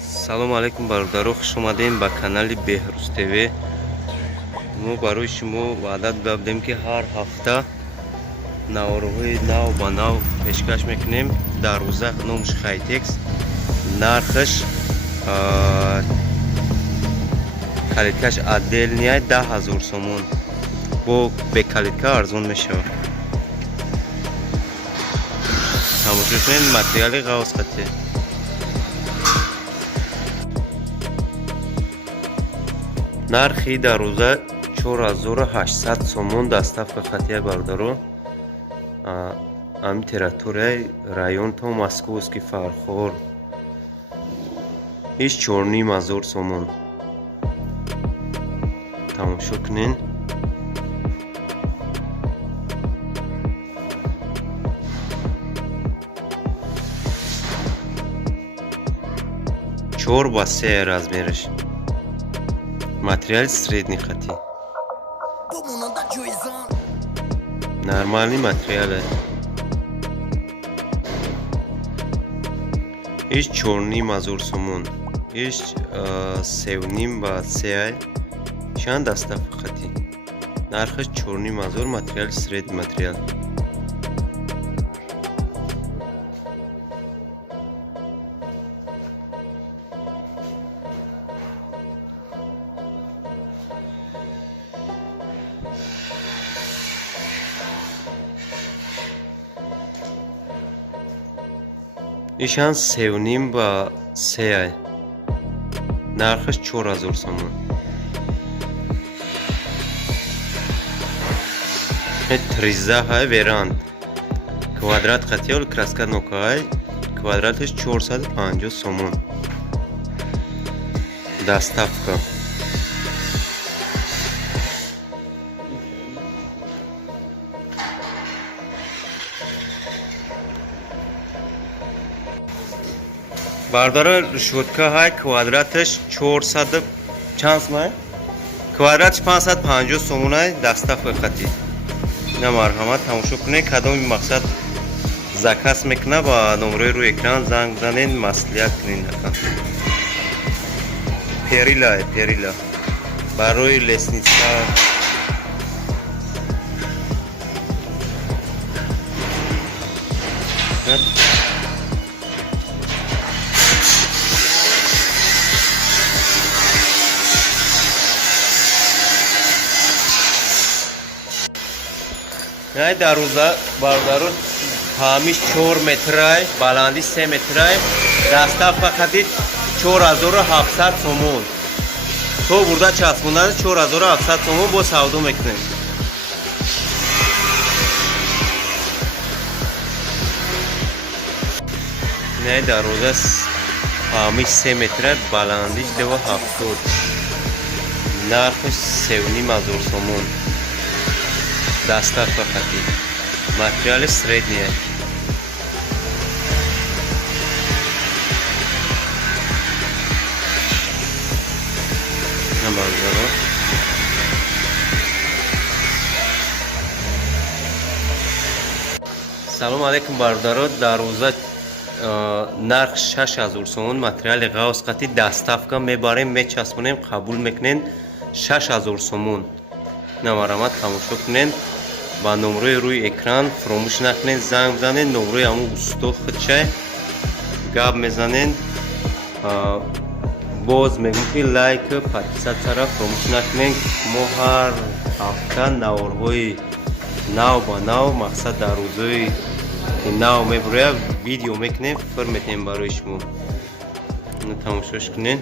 салом алейкум бародаро, хуш омадем ба канали Беҳрӯз ТВ. мо барои шумо ваъда дода будем ки ҳар ҳафта навороҳои нав ба нав пешкаш мекунем. Дарвоза номаш хайтекс, нархаш калиткаш отдельния 10,000 сомон, бо бекалитка арзон мешавад. тамошо кунед материали ғавзқатӣ. нархи дарвоза 4800 сомон доставка хатия бародаро. ами территорияи район то московский фархор иш 4500 сомон. тамошо кунен. чор ба 3 размераш. материали средний хати. нормальный материал. иш 4500 сомон. иш 3,5 ба 3 шан доставка хати. нархаш 4500, материали средний материал. ишан 3,5 ба 3 нархаш 4000 сомон. Треза ҳай веранд квадрат хатиёл краска нокаҳай квадраташ 450 сомон. доставка. бардора ришотка ҳай квадраташ 400 чанд сомон, квадраташ 550 сомон ай доставка хати. на марҳамат тамошо кунед. кадоми мақсад заказ мекуна ба номерои рӯи экран занг бизанед, маслиҳат кунед. перила барои лесница. ай дарвоза бародаро ҳамиш 4 метрай, баланди 3 метрай, доставка хати 4700 сомон. то бурда часпондад 4700 сомон бо савдо мекунем. ай дарвоза ҳамиш 3 метрай, баландиш 270, нархаш 3500 сомон. доставка хати. материали средния. салом алейкум бародаро. дарвоза нарх 6000 сомон, материали ғавзқати. доставка мебарем, мечаспонем, қабул мекунем. 6000 сомон. намарамат тамошо кунен. ба номерои рӯи экран фаромӯш накунед, занг бизанед. номерои ҳамун усто худчай гап мезанед. боз мегӯм ки лайк подписатсияро фаромӯш накунед. мо ҳар ҳафта наворҳои нав ба нав, мақсад дарвозаи ки нав мебурад видео мекунем, фир метем барои шумо. тамошош кунед.